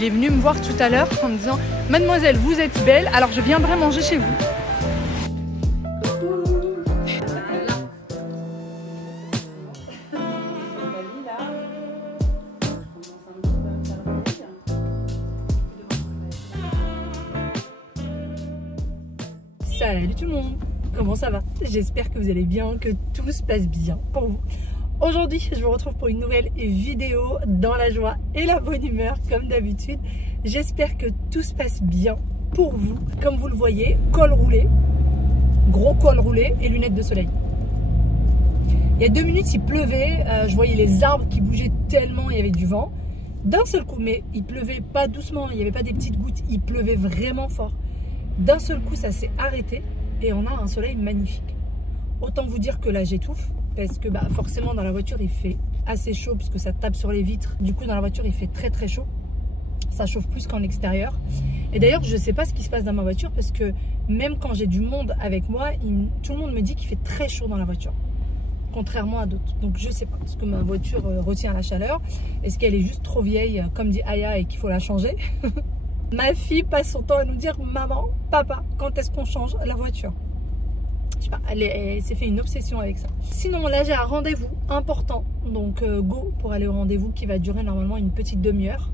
Il est venu me voir tout à l'heure en me disant « Mademoiselle, vous êtes belle, alors je viendrai manger chez vous. » Salut tout le monde, comment ça va? J'espère que vous allez bien, que tout se passe bien pour vous. Aujourd'hui, je vous retrouve pour une nouvelle vidéo dans la joie et la bonne humeur comme d'habitude. J'espère que tout se passe bien pour vous. Comme vous le voyez, col roulé, gros col roulé et lunettes de soleil. Il y a 2 minutes, il pleuvait, je voyais les arbres qui bougeaient tellement, il y avait du vent. D'un seul coup, mais il pleuvait pas doucement, il n'y avait pas des petites gouttes, il pleuvait vraiment fort. D'un seul coup, ça s'est arrêté et on a un soleil magnifique. Autant vous dire que là, j'étouffe parce que forcément, dans la voiture, il fait assez chaud parce que ça tape sur les vitres. Du coup, dans la voiture, il fait très très chaud. Ça chauffe plus qu'en extérieur. Et d'ailleurs, je ne sais pas ce qui se passe dans ma voiture parce que même quand j'ai du monde avec moi, tout le monde me dit qu'il fait très chaud dans la voiture. Contrairement à d'autres. Donc, je ne sais pas. Est-ce que ma voiture retient la chaleur? Est-ce qu'elle est juste trop vieille, comme dit Aya, et qu'il faut la changer? Ma fille passe son temps à nous dire « Maman, papa, quand est-ce qu'on change la voiture ?» Je sais pas, elle s'est fait une obsession avec ça. Sinon, là, j'ai un rendez-vous important. Donc, go pour aller au rendez-vous qui va durer normalement une petite demi-heure.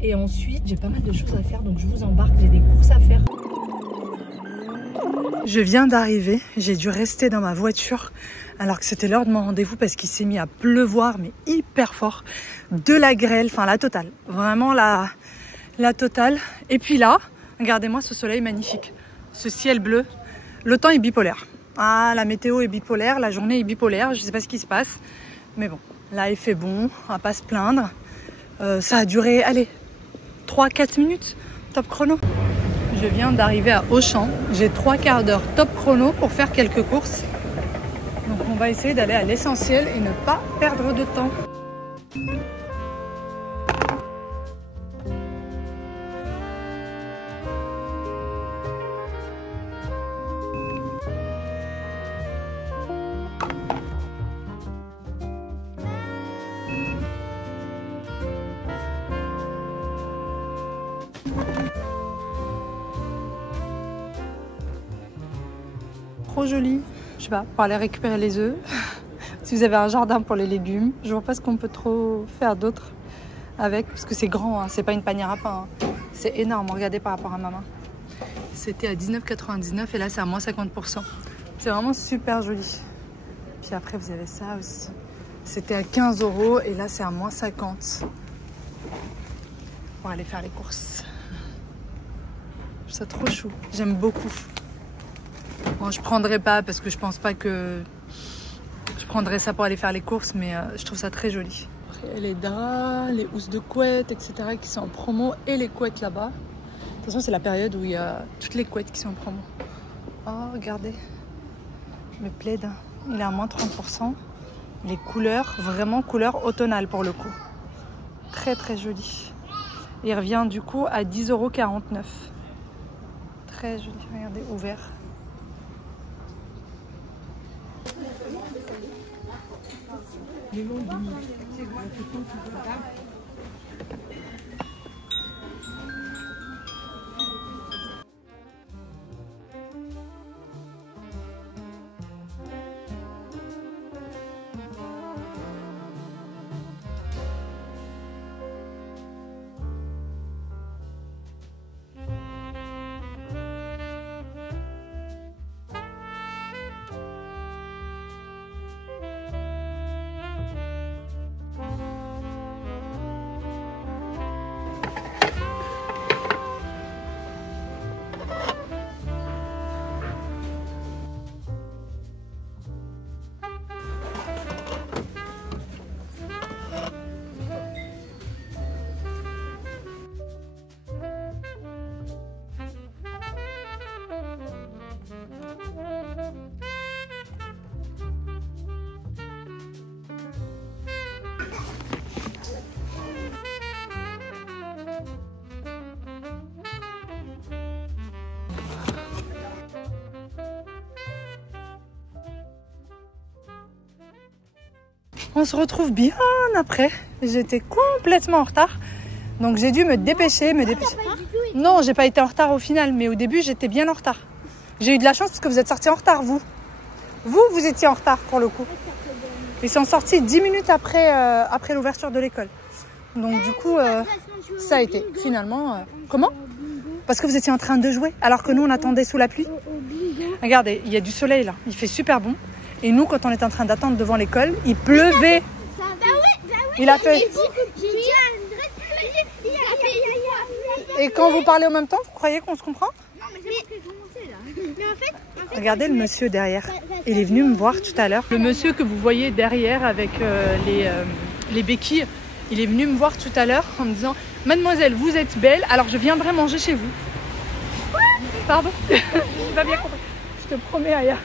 Et ensuite, j'ai pas mal de choses à faire. Donc, je vous embarque. J'ai des courses à faire. Je viens d'arriver. J'ai dû rester dans ma voiture alors que c'était l'heure de mon rendez-vous parce qu'il s'est mis à pleuvoir, mais hyper fort. De la grêle, enfin la totale. Vraiment la totale. Et puis là, regardez-moi ce soleil magnifique. Ce ciel bleu. Le temps est bipolaire. Ah, la météo est bipolaire, la journée est bipolaire. Je sais pas ce qui se passe. Mais bon, là il fait bon, on va pas se plaindre. Ça a duré, allez, 3-4 minutes, top chrono. Je viens d'arriver à Auchan. J'ai 3 quarts d'heure top chrono pour faire quelques courses. Donc on va essayer d'aller à l'essentiel et ne pas perdre de temps. Trop joli, je sais pas, pour aller récupérer les œufs. Si vous avez un jardin pour les légumes, je vois pas ce qu'on peut trop faire d'autre avec, parce que c'est grand, hein, c'est pas une panière à pain, hein. C'est énorme, regardez par rapport à ma main. C'était à 19,99 et là c'est à moins 50%. C'est vraiment super joli. Puis après vous avez ça aussi. C'était à 15 € et là c'est à moins 50 pour aller faire les courses. Je trouve ça trop chou, j'aime beaucoup. Bon, je prendrai pas parce que je pense pas que je prendrai ça pour aller faire les courses, mais je trouve ça très joli. Après, les draps, les housses de couette, etc. qui sont en promo et les couettes là-bas. De toute façon, c'est la période où il y a toutes les couettes qui sont en promo. Oh, regardez, le plaid, il est à moins 30%. Les couleurs, vraiment couleur automnale pour le coup. Très très joli. Il revient du coup à 10,49 €. Très joli, regardez, ouvert. On se retrouve bien après. J'étais complètement en retard. Donc j'ai dû me dépêcher, Non, j'ai pas été en retard au final, mais au début j'étais bien en retard. J'ai eu de la chance parce que vous êtes sortis en retard, vous. Vous étiez en retard pour le coup. Ils sont sortis 10 minutes après l'ouverture de l'école. Donc du coup, ça a été finalement... Comment? Parce que vous étiez en train de jouer, alors que nous on attendait sous la pluie. Regardez, il y a du soleil là, il fait super bon. Et nous, quand on était en train d'attendre devant l'école, il pleuvait. Il a fait... Et quand vous parlez en même temps, vous croyez qu'on se comprend? Non, mais c'est parce que commencé là. Mais en fait, regardez le monsieur derrière. Il est venu me voir tout à l'heure. Le monsieur que vous voyez derrière avec les béquilles, il est venu me voir tout à l'heure en me disant « Mademoiselle, vous êtes belle, alors je viendrai manger chez vous. » Pardon? Je n'ai pas bien compris. Je te promets, Aya.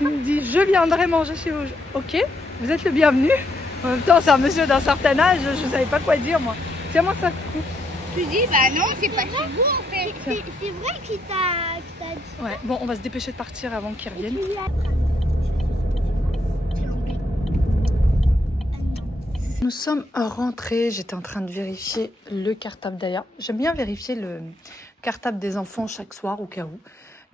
Il me dit « Je viendrai manger chez vous. » Ok, vous êtes le bienvenu. En même temps, c'est un monsieur d'un certain âge, je ne savais pas quoi dire moi. Tiens-moi ça. tu dis bah non, c'est pas chez vous en fait. C'est vrai qu'il t'a dit. Ouais, bon, on va se dépêcher de partir avant qu'il revienne. Nous sommes rentrés, j'étais en train de vérifier le cartable d'Aya. J'aime bien vérifier le cartable des enfants chaque soir au cas où.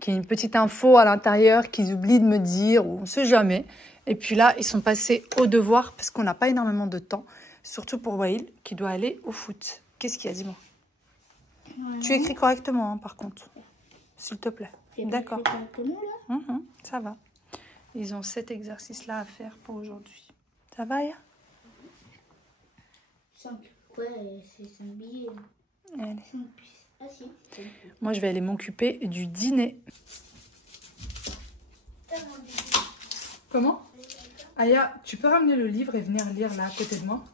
Qu'il y ait une petite info à l'intérieur qu'ils oublient de me dire ou on ne sait jamais. Et puis là, ils sont passés au devoir parce qu'on n'a pas énormément de temps. Surtout pour Wael qui doit aller au foot. Qu'est-ce qu'il y a, dis-moi? Tu écris correctement, hein, par contre. S'il te plaît. D'accord. Ça va. Ils ont 7 exercices-là à faire pour aujourd'hui. Ça va, Aya? 5. Ouais, c'est 5 billets. Allez. 5 plus. Ah si. Moi, je vais aller m'occuper du dîner. Comment? Aya, tu peux ramener le livre et venir lire là à côté de moi?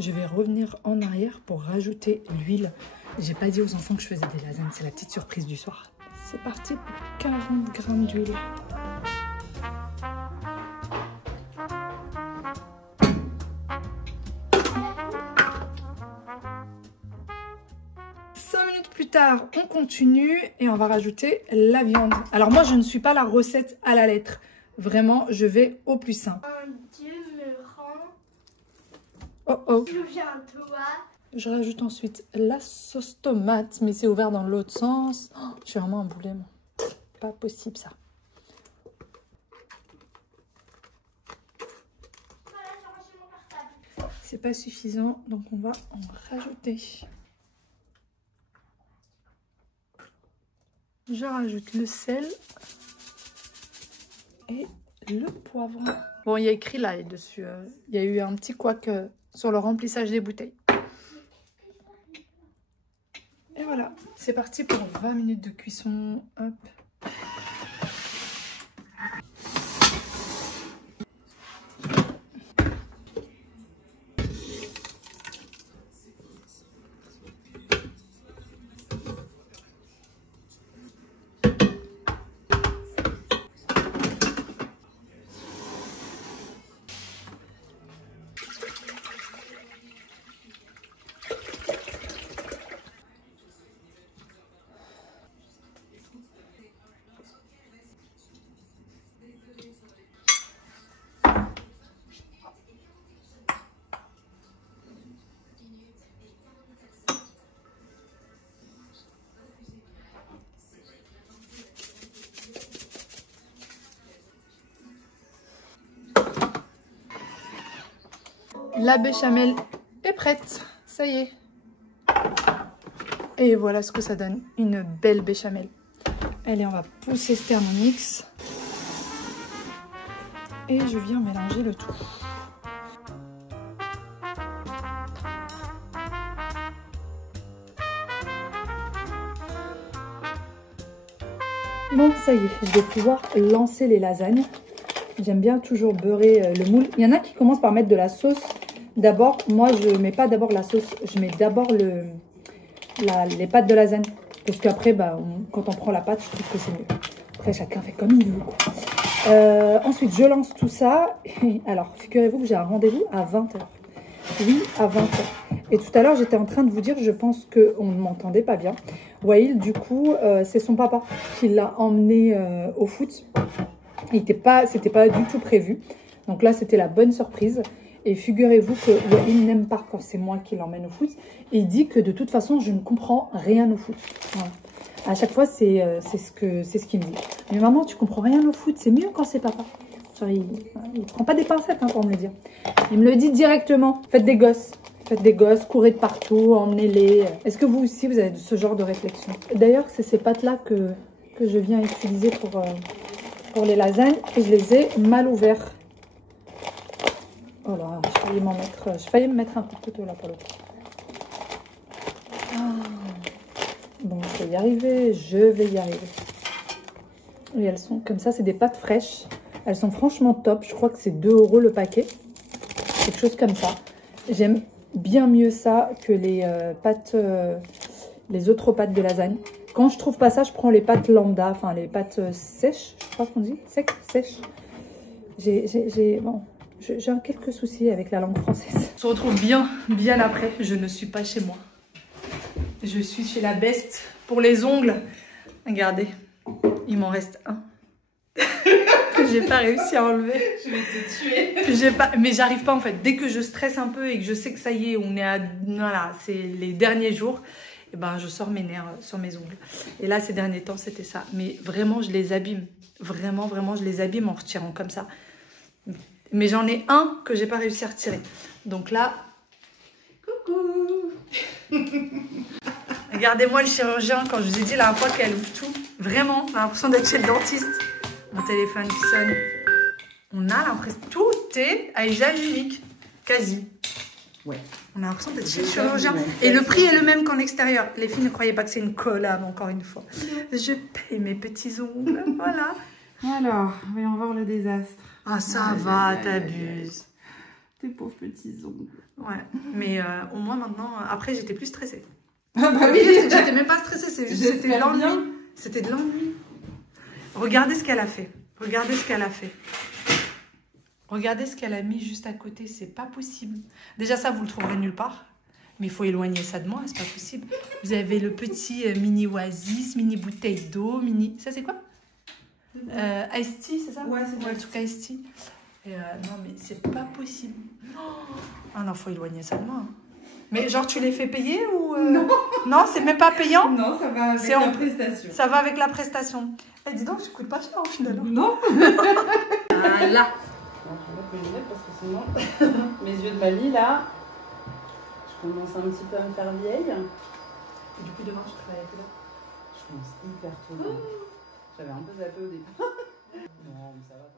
Je vais revenir en arrière pour rajouter l'huile. J'ai pas dit aux enfants que je faisais des lasagnes, c'est la petite surprise du soir. C'est parti pour 40 grammes d'huile. Plus tard, on continue et on va rajouter la viande. Alors moi, je ne suis pas la recette à la lettre. Vraiment, je vais au plus simple. Un Dieu me rend. Oh oh. Souviens-toi. Je rajoute ensuite la sauce tomate, mais c'est ouvert dans l'autre sens. Oh, je suis vraiment un boulet, moi. Pas possible ça. C'est pas suffisant, donc on va en rajouter. Je rajoute le sel et le poivron. Bon, il y a écrit là dessus. Il y a eu un petit couac sur le remplissage des bouteilles. Et voilà, c'est parti pour 20 minutes de cuisson. Hop. La béchamel est prête, ça y est. Et voilà ce que ça donne, une belle béchamel. Allez, on va pousser ce Thermomix. Et je viens mélanger le tout. Bon, ça y est, je vais pouvoir lancer les lasagnes. J'aime bien toujours beurrer le moule. Il y en a qui commencent par mettre de la sauce. D'abord, moi, je ne mets pas d'abord la sauce. Je mets d'abord les pâtes de lasagne. Parce qu'après, bah, quand on prend la pâte, je trouve que c'est mieux. Après, chacun fait comme il veut. Ensuite, je lance tout ça. Alors, figurez-vous que j'ai un rendez-vous à 20h. Oui, à 20h. Et tout à l'heure, j'étais en train de vous dire, je pense qu'on ne m'entendait pas bien. Wael, du coup, c'est son papa qui l'a emmené au foot. C'était pas du tout prévu. Donc là, c'était la bonne surprise. Et figurez-vous que Wael n'aime pas quand c'est moi qui l'emmène au foot. Et il dit que de toute façon, je ne comprends rien au foot. Voilà. À chaque fois, c'est ce qu'il me dit. Mais maman, tu comprends rien au foot, c'est mieux quand c'est papa. Genre, il ne prend pas des pincettes pour me le dire. Il me le dit directement. Faites des gosses. Faites des gosses, courez de partout, emmenez-les. Est-ce que vous aussi, vous avez ce genre de réflexion? D'ailleurs, c'est ces pâtes-là que je viens utiliser pour les lasagnes. Et je les ai mal ouvertes. Oh là, j'ai failli me mettre un coup de couteau là pour le coup. Bon, je vais y arriver, Et elles sont comme ça, c'est des pâtes fraîches. Elles sont franchement top. Je crois que c'est 2 € le paquet. Quelque chose comme ça. J'aime bien mieux ça que les autres pâtes de lasagne. Quand je trouve pas ça, je prends les pâtes lambda, enfin les pâtes sèches, je crois qu'on dit, sèches. J'ai quelques soucis avec la langue française. On se retrouve bien après. Je ne suis pas chez moi. Je suis chez la Best pour les ongles. Regardez, il m'en reste un. Que j'ai pas réussi à enlever. Je vais te tuer. Mais j'arrive pas en fait. Dès que je stresse un peu et que je sais que ça y est, on est à... Voilà, c'est les derniers jours. Et ben, je sors mes nerfs sur mes ongles. Et là, ces derniers temps, c'était ça. Mais vraiment, je les abîme. Vraiment, je les abîme en retirant comme ça. Mais j'en ai un que j'ai pas réussi à retirer. Donc là... Coucou. Regardez-moi le chirurgien quand je vous ai dit la dernière fois qu'elle ouvre tout. Vraiment, j'ai l'impression d'être chez le dentiste. Mon téléphone qui sonne. On a l'impression que tout est à usage unique. Quasi. Ouais. On a l'impression d'être chez le chirurgien. Et le prix est le même qu'en extérieur. Les filles ne croyaient pas que c'est une collab, encore une fois. Je paye mes petits ongles. Voilà. Alors, voyons voir le désastre. Ah, ça va, t'abuses. Tes pauvres petits ongles. Ouais, mais au moins maintenant, après j'étais plus stressée. Ah bah oui, j'étais même pas stressée, c'était de l'ennui. C'était de l'ennui. Regardez ce qu'elle a fait. Regardez ce qu'elle a fait. Regardez ce qu'elle a mis juste à côté, c'est pas possible. Déjà ça, vous le trouverez nulle part. Mais il faut éloigner ça de moi, c'est pas possible. Vous avez le petit mini oasis, mini bouteille d'eau, mini... Ça c'est quoi? Iced tea, c'est ça? Ouais, c'est le truc iced tea. Non mais c'est pas possible. Ah non, faut éloigner ça de moi. Mais genre tu les fais payer ou Non. Non, c'est même pas payant? Non, ça va avec la prestation. Ça va avec la prestation. Eh, dis donc, ça coûte pas cher au final. Non. Voilà. Je vais mettre mes lunettes parce que sinon mes yeux de Mali là, je commence un petit peu à me faire vieille. Et depuis demain tu travailles à quelle heure? Je commence hyper tôt. J'avais un peu zappé au départ. Non, mais ça va.